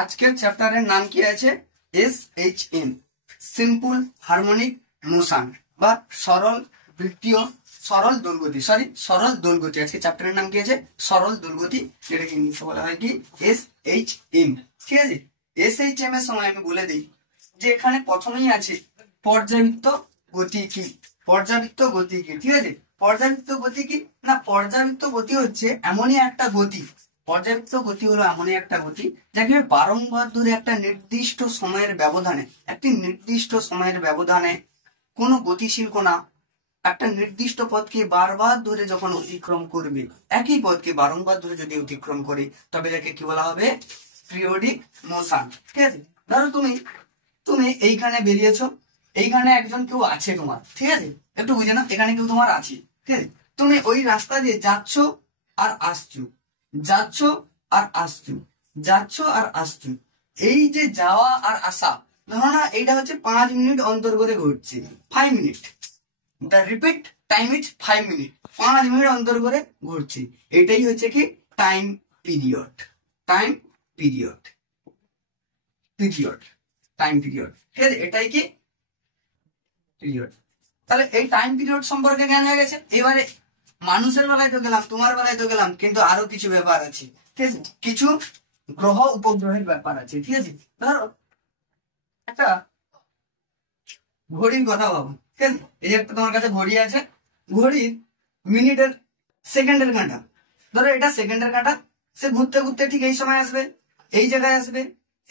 আজকের চ্যাপ্টারের নাম কি আছে? SHM, সিম্পল হারমোনিক মোশন বা সরল বৃত্তীয় সরল দোলগতি, সরল দোলগতি। আজকে চ্যাপ্টারের নাম কি আছে? সরল দোলগতি, যেটাকে ইংলিশে বলা হয় কি SHM। ঠিক আছে, SHM এর সময় আমি বলে দিই যে এখানে প্রথমেই আছে পর্যাবৃত্ত গতি কি। পর্যাবৃত্ত গতি কি? ঠিক আছে, পর্যাবৃত্ত গতি কি না, পর্যাবৃত্ত গতি হচ্ছে এমনই একটা গতি, পর্যাবৃত্ত গতি হলো এমনই একটা গতি যাকে বারংবার ধরে একটা নির্দিষ্ট সময়ের ব্যবধানে, একটি নির্দিষ্ট সময়ের ব্যবধানে কোনো গতিশীল কণা একটা নির্দিষ্ট পথকে বারবার ধরে যখন অতিক্রম করবে, একই পথকে বারংবার ধরে যদি অতিক্রম করে, তবে এটাকে কি বলা হবে? Periodic motion. ঠিক আছে, ধরো তুমি এইখানে বেরিয়েছো, এইখানে একজন কেউ আছে তোমার, ঠিক আছে, একটু বুঝে না, এখানে কেউ তোমার আছে, ঠিক আছে, তুমি ওই রাস্তা দিয়ে যাচ্ছ আর আসছো, যাচ্ছ আর আসছো, যাচ্ছ আর আসছো। এই যে যাওয়া আর আসা, ধরো না এইটা হচ্ছে 5 মিনিট অন্তর করে ঘটছে, 5 minute, the repeat time is 5 minute, 5 minute অন্তর করে ঘটছে। এটাই হচ্ছে কি time period, time period, time period. ঠিক আছে, এটাই কি পিরিয়ড। তাহলে এই টাইম পিরিয়ড সম্পর্কে জ্ঞান হয়ে গেছে। এবারে মানুষের বেলায় তো গেলাম, তোমার বেলায় তো গেলাম, কিন্তু আরো কিছু ব্যাপার আছে, ঠিক আছে, কিছু গ্রহ উপগ্রহের ব্যাপার আছে। ঠিক আছে, ধরো একটা ঘড়ির কথা ভাবো, ঠিক আছে, এই একটা তোমার কাছে ঘড়ি আছে, ঘড়ির মিনিটের সেকেন্ডের কাঁটা, ধরো এটা সেকেন্ডের কাঁটা, সে ঘুরতে ঘুরতে ঠিক এই সময় আসবে, এই জায়গায় আসবে,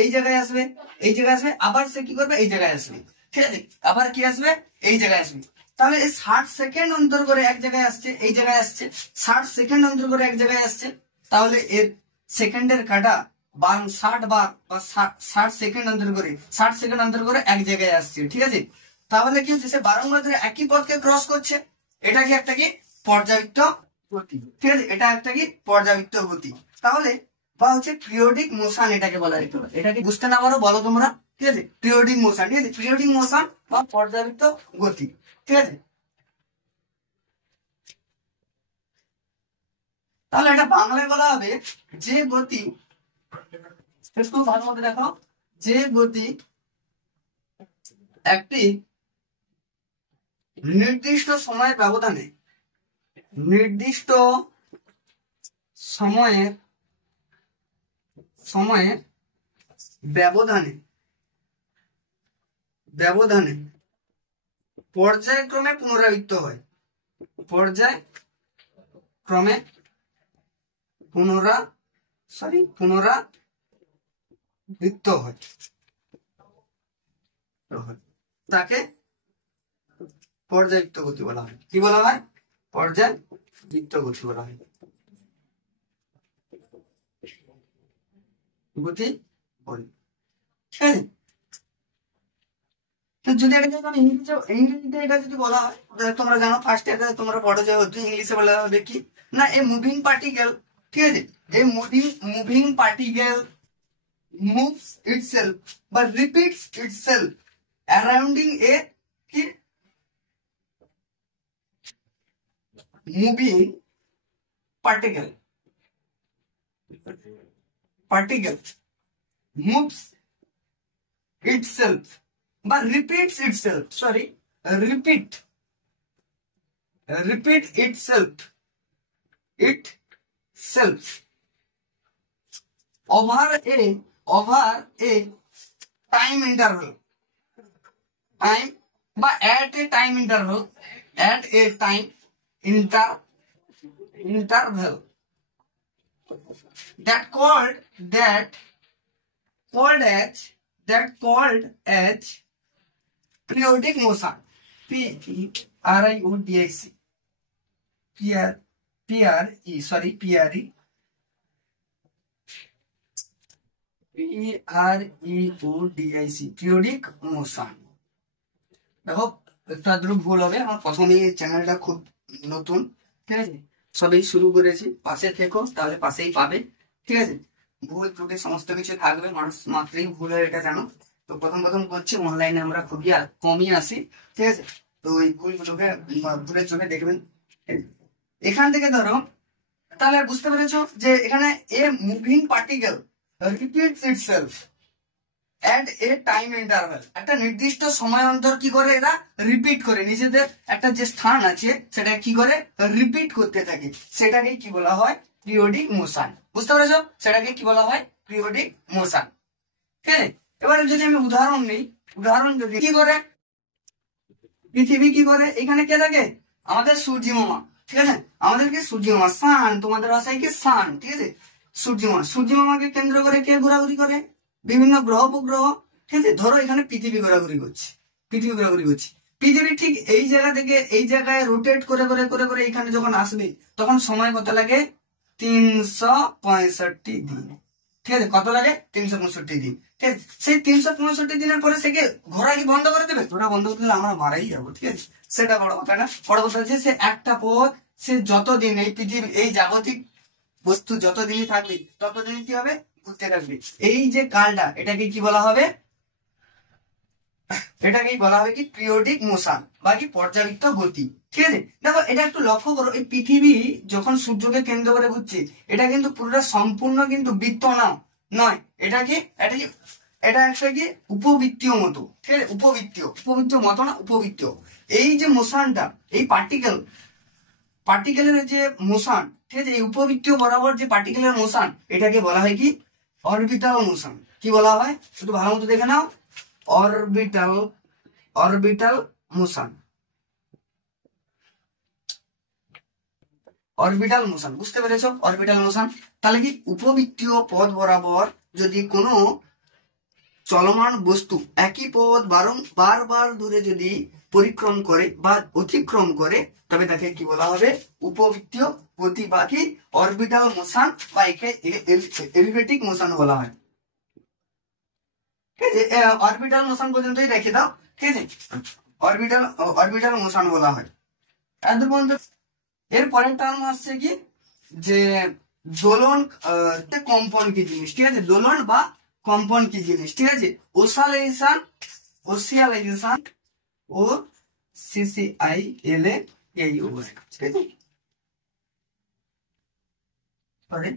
এই জায়গায় আসবে, এই জায়গায় আসবে, আবার সে কি করবে? এই জায়গায় আসবে। ঠিক আছে, আবার কি আসবে? এই জায়গায় আসবে। তাহলে এই 60 সেকেন্ড অন্তর করে এক জায়গায় আসছে, এই জায়গায় আসছে, 60 সেকেন্ড অন্তর করে এক জায়গায় আসছে। তাহলে এর সেকেন্ডের কাঁটা 60 বার বা 60 সেকেন্ড অন্তর করে, 60 সেকেন্ড অন্তর করে এক জায়গায় আসছে। ঠিক আছে, তাহলে কি হচ্ছে? সে বারংবার ধরে একই পথকে ক্রস করছে। এটা কি একটা কি পর্যাবৃত্ত গতি। ঠিক আছে, এটা একটা কি পর্যাবৃত্ত গতি। তাহলে বা হচ্ছে পিরিয়ডিক মোশন এটাকে বলা যেতে পারে। এটাকে বুঝতে না পারো বলো তোমরা, ঠিক আছে, পিরিয়ডিক মোশন। ঠিক আছে, পিরিয়ডিক মোশন বা পর্যাবৃত্ত গতি। ঠিক আছে, তাহলে এটা বাংলায় বলা হবে যে গতি, একটু ভালো মতো দেখো, যে গতি একটি নির্দিষ্ট সময়ের ব্যবধানে, নির্দিষ্ট সময়ের ব্যবধানে পর্যায়ক্রমে পুনরাবৃত্ত হয়, পর্যায়ক্রমে পুনরাবৃত্ত হয়, তাকে পর্যাবৃত্ত গতি বলা হয়। কি বলা হয়? পর্যাবৃত্ত গতি বলা হয়, গতি বলি। ঠিক আছে, যদি এটাকে আমি ইংরেজিতে এটা যদি বলা হয়, তোমরা জানো ফার্স্ট ইয়ারে তোমরা পড়ে যাও, ইংলিশে বলা হবে কি না, এ মুভিং পার্টিকেল। ঠিক আছে, এই moving particle moves itself but repeats itself surrounding a কি moving particle moves itself but repeats itself, repeat itself over a time interval, but at a time interval that called as periodic motion, periodic motion. দেখো একটু আদ্র ভুল হবে, আমার প্রথমে চ্যানেলটা খুব নতুন, ঠিক আছে, সবই শুরু করেছি, পাশে থেকো, তাহলে পাশেই পাবে। ঠিক আছে, ভুল ত্রুটি সমস্ত কিছু থাকবে, মানুষ মাত্রই ভুল হয়, এটা জানো। তো প্রথম করছি, অনলাইনে আমরা খুবই কমই আসি, ঠিক আছে, তো এই ভুলের চোখে দেখবেন। এখান থেকে ধরো, তাহলে বুঝতে পেরেছো যে এখানে a moving particle repeats itself at a time interval, একটা নির্দিষ্ট সময় অন্তর কি করে এরা রিপিট করে, নিজেদের একটা যে স্থান আছে সেটা কি করে রিপিট করতে থাকে, সেটাকে কি বলা হয় পিরিয়ডিক মোশন। বুঝতে পেরেছো? সেটাকে কি বলা হয় পিরিয়ডিক মোশন। ঠিক আছে, এবারে যদি আমি উদাহরণ নিই, উদাহরণ যদি কি করে পৃথিবী কি করে, এখানে কে থাকে আমাদের সূর্য মামা। ঠিক আছে, আমাদেরকে সূর্য মামা সান, তোমাদের ভাষায় কি সান। ঠিক আছে, সূর্য মামা, সূর্য মামাকে কেন্দ্র করে কে ঘোরাঘুরি করে, বিভিন্ন গ্রহ উপগ্রহ। ঠিক আছে, ধরো এখানে পৃথিবী ঘোরাঘুরি করছে, পৃথিবী ঘোরাঘুরি করছে, পৃথিবী ঠিক এই জায়গা থেকে এই জায়গায় রোটেট করে করে করে করে এখানে যখন আসবে তখন সময় কত লাগে 365 দিন। ঠিক আছে, কত লাগে 365 দিন। ঠিক আছে, সেই 365 দিনের পরে সে কে ঘোরা কি বন্ধ করে দেবে? ঘোরা বন্ধ করে দিলে আমরা মারাই যাবো। ঠিক আছে, সেটা বড় কথা না, বড় কথা হচ্ছে সে একটা পথ, সে যতদিন এই পৃথিবী এই জাগতিক বস্তু যতদিনই থাকবে ততদিনই কি হবে ঘুরতে থাকবে। এই যে কালটা এটাকে কি বলা হবে, এটাকেই বলা হবে কি পিরিয়ডিক মোশন বা কি পর্যাবৃত্ত গতি। ঠিক আছে, দেখো এটা একটু লক্ষ্য করো, এই পৃথিবী যখন সূর্যকে কেন্দ্র করে ঘুরছে এটা কিন্তু পুরোটা সম্পূর্ণ কিন্তু বৃত্ত না নয়, এটা কি এটা একটা কি উপবৃত্তীয় মতো। ঠিক আছে, উপবৃত্তীয় মতো না, উপবৃত্তীয়। এই যে মোশনটা, এই পার্টিকেলের যে মোশন, ঠিক আছে, এই উপবৃত্তীয় বরাবর যে পার্টিকেলের মোশন এটাকে বলা হয় কি অরবিটাল মোশন। কি বলা হয় একটু ভালো মতো দেখে নাও, অরবিটাল মোশন, অরবিটাল মোশন। বুঝতে পেরেছো? Orbital motion. তাহলে কি উপবৃত্তীয় পথ বরাবর যদি কোনো চলমান বস্তু একই পথ বারবার ধরে যদি পরিক্রম করে বা অতিক্রম করে তবে তাকে কি বলা হবে উপবৃত্তীয় গতি বা কি অরবিটাল মোশন বা একে এলিভেটিক মোশন বলা হয়। ঠিক আছে, অরবিটাল মোশন পর্যন্তই রেখে দাও। ঠিক আছে, অরবিটাল মোশন বলা হয়। এত পর্যন্ত এর পরের টার্ম আসছে কি যে দোলন, কম্পন কি জিনিস। ঠিক আছে, দোলন বা কম্পন কি জিনিস। ঠিক আছে, ওসালেশন ও CCILA এই ওয়ার্ড। ঠিক আছে, পরে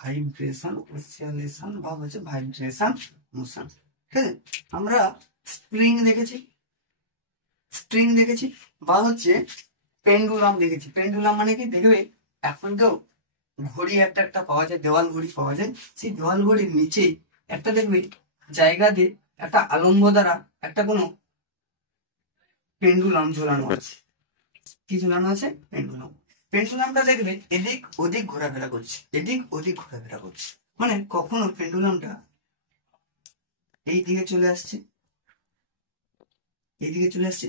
ভাইব্রেশন, ওসিলেশন বা ভাইব্রেশন মোশন। ঠিক আছে, আমরা স্প্রিং দেখেছি বা হচ্ছে পেন্ডুলাম দেখেছি। পেন্ডুলাম মানে কি দেখবে এখন তো ঘড়ি একটা একটা পাওয়া যায়, দেওয়াল ঘড়ি পাওয়া যায়, সেই দেওয়াল ঘড়ির নিচে একটা দেখবে জায়গা দিয়ে একটা আলম্ব দ্বারা একটা কোনো পেন্ডুলাম ঝোলানো আছে। কি ঝোলানো আছে? পেন্ডুলামটা দেখবে এদিক ওদিক ঘোরাফেরা করছে, মানে কখনো পেন্ডুলামটা এই দিকে চলে আসছে,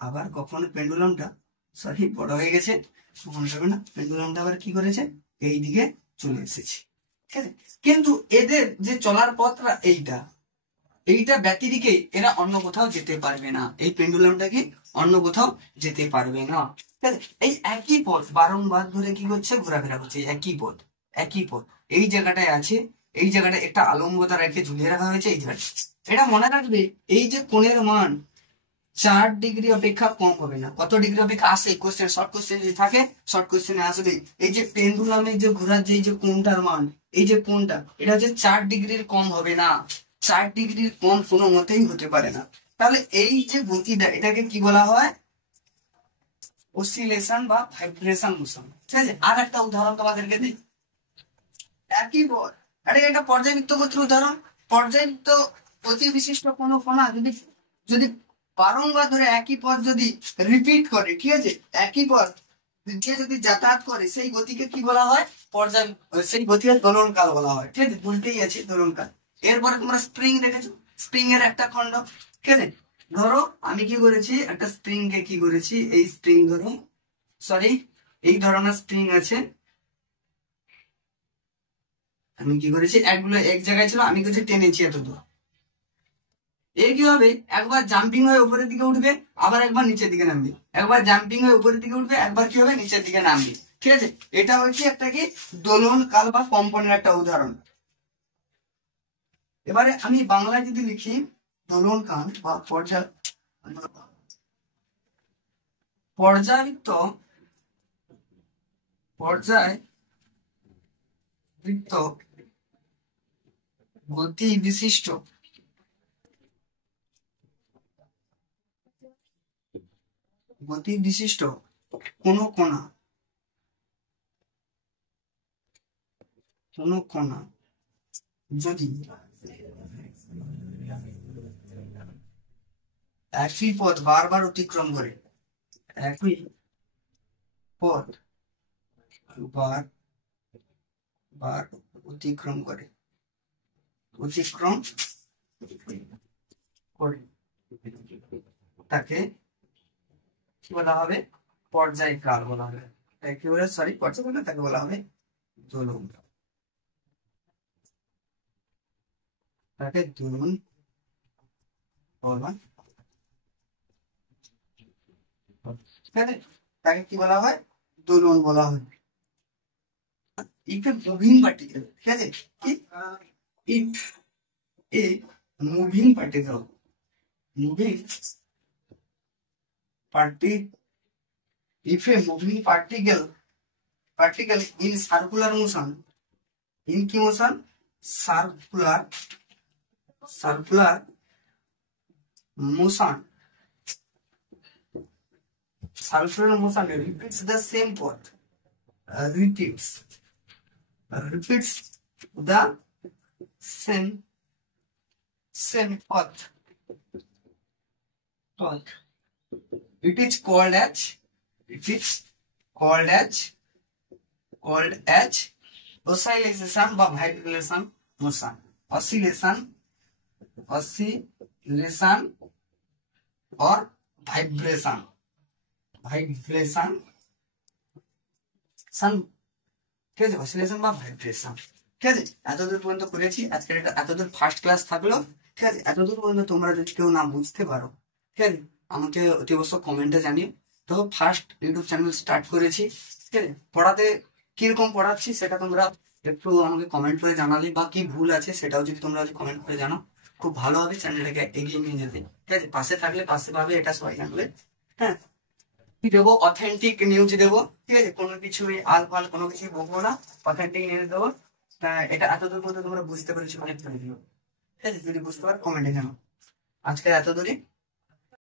আবার কখনো পেন্ডুলামটা বড় হয়ে গেছে, কখনো যাবে না, পেন্ডুলামটা আবার কি করেছে এই দিকে চলে এসেছে। ঠিক আছে, কিন্তু এদের যে চলার পথটা এইটা ব্যতিরিকে এরা অন্য কোথাও যেতে পারবে না, এই পেন্ডুলামটা কি অন্য কোথাও যেতে পারবে না। ঠিক আছে, এই একই পথ বারংবার ধরে কি করছে ঘোরাফেরা করছে, একই পথ। এই জায়গাটায় আছে, এই জায়গাটায় একটা আলম্বতা রেখে ঝুলিয়ে রাখা হয়েছে এই জায়গাটা। এটা মনে রাখবে এই যে কোণের মান 4 ডিগ্রি অপেক্ষা কম হবে না। কত ডিগ্রি অপেক্ষা আসে কোশ্চেন, শর্ট কোশ্চেন যদি থাকে শর্ট কোশ্চেনে আসবে এই যে পেন্ডুলামের যে ঘোরার যে কোণটার মান, এই যে কোণটা এটা হচ্ছে 4 ডিগ্রির কম হবে না, 4 ডিগ্রির কম কোনো মতেই হতে পারে না। তাহলে এই যে গতিটা এটাকে কি বলা হয় অসিলেশন বা ভাইব্রেশন মোশন। ঠিক আছে, আর একটা উদাহরণ তোমাদেরকে দিই, একই পথ, এটা একটা পর্যায়বৃত্ত গতির উদাহরণ। পর্যায়বৃত্ত গতি বিশিষ্ট কোনো কণা যদি বারংবার ধরে একই পথ যদি রিপিট করে, ঠিক আছে, একই পথ দিয়ে যদি যাতায়াত করে সেই গতিকে কি বলা হয় সেই গতিকে দোলনকাল বলা হয়। ঠিক আছে, বলতেই আছে দোলনকাল। এরপরে তোমরা স্প্রিং দেখেছো, স্প্রিং এর একটা খণ্ড। ঠিক আছে, ধরো আমি কি করেছি একটা স্প্রিং কে কি করেছি, এই স্প্রিং ধরো এই ধরনের স্প্রিং আছে, আমি কি করেছি একগুলো এক জায়গায় ছিল, আমি কিছু টেনেছি এত দূর, এ কি হবে, একবার জাম্পিং হয়ে উপরের দিকে উঠবে, আবার একবার নিচের দিকে নামবে, একবার জাম্পিং হয়ে উপরের দিকে উঠবে, একবার কি হবে নিচের দিকে নামবে। ঠিক আছে, এটা হচ্ছে একটা কি দোলন কাল বা কম্পনের একটা উদাহরণ। এবারে আমি বাংলায় যদি লিখি দোলন কাল বা পর্যায়বৃত্ত পর্যায়বৃত্ত গতি বিশিষ্ট কোন কণা যদি একই পথ বারবার অতিক্রম করে, একই পথ বার অতিক্রম করে তাকে কি বলা হবে, পর্যায়কাল বলা হবে। কি বলে, সরি, পর্যায়কাল না, তাকে বলা হবে দোলন। তাকে দোলন বলা, ঠিক আছে, তাকে কি বলা হয়, দোলন বলা হয়। ইফ এ মুভিং পার্টিকেল, ঠিক আছে, if A moving particle if a moving particle in circular motion, in কি motion, circular motion repeats the same path, repeats the same path, it is called as oscillation বা vibration motion, oscillation or vibration, ঠিক আছে, oscillation বা vibration. ঠিক আছে, এতদূর পর্যন্ত করেছি। আজকের এটা এতদূর ফার্স্ট ক্লাস থাকলো। ঠিক আছে, এতদূর পর্যন্ত তোমরা যদি কেউ না বুঝতে পারো, ঠিক আছে, আমাকে অতি অবশ্য কমেন্টে জানিও। তো ফার্স্ট ইউটিউব চ্যানেল স্টার্ট করেছি, ঠিক আছে, পড়াতে কিরকম পড়াচ্ছি সেটা তোমরা একটু আমাকে কমেন্ট করে জানালে, বা কি ভুল আছে সেটাও যদি তোমরা কমেন্ট করে জানো, খুব ভালো হবে চ্যানেলটাকে এগিয়ে নিয়ে যেতে। ঠিক আছে, পাশে থাকলে পাশে পাবে, এটা সবাই জানবে। হ্যাঁ, দেবো অথেন্টিক নিউজ দেবো, ঠিক আছে, কোনো কিছুই আলফাল কোনো কিছুই বলবো না, অথেন্টিক নিউজ দেবো। এটা এতদূর পর্যন্ত তোমরা বুঝতে পেরেছো অনেক, ঠিক আছে, যদি বুঝতে পারো কমেন্টে জানো। আজকে এতদূরই।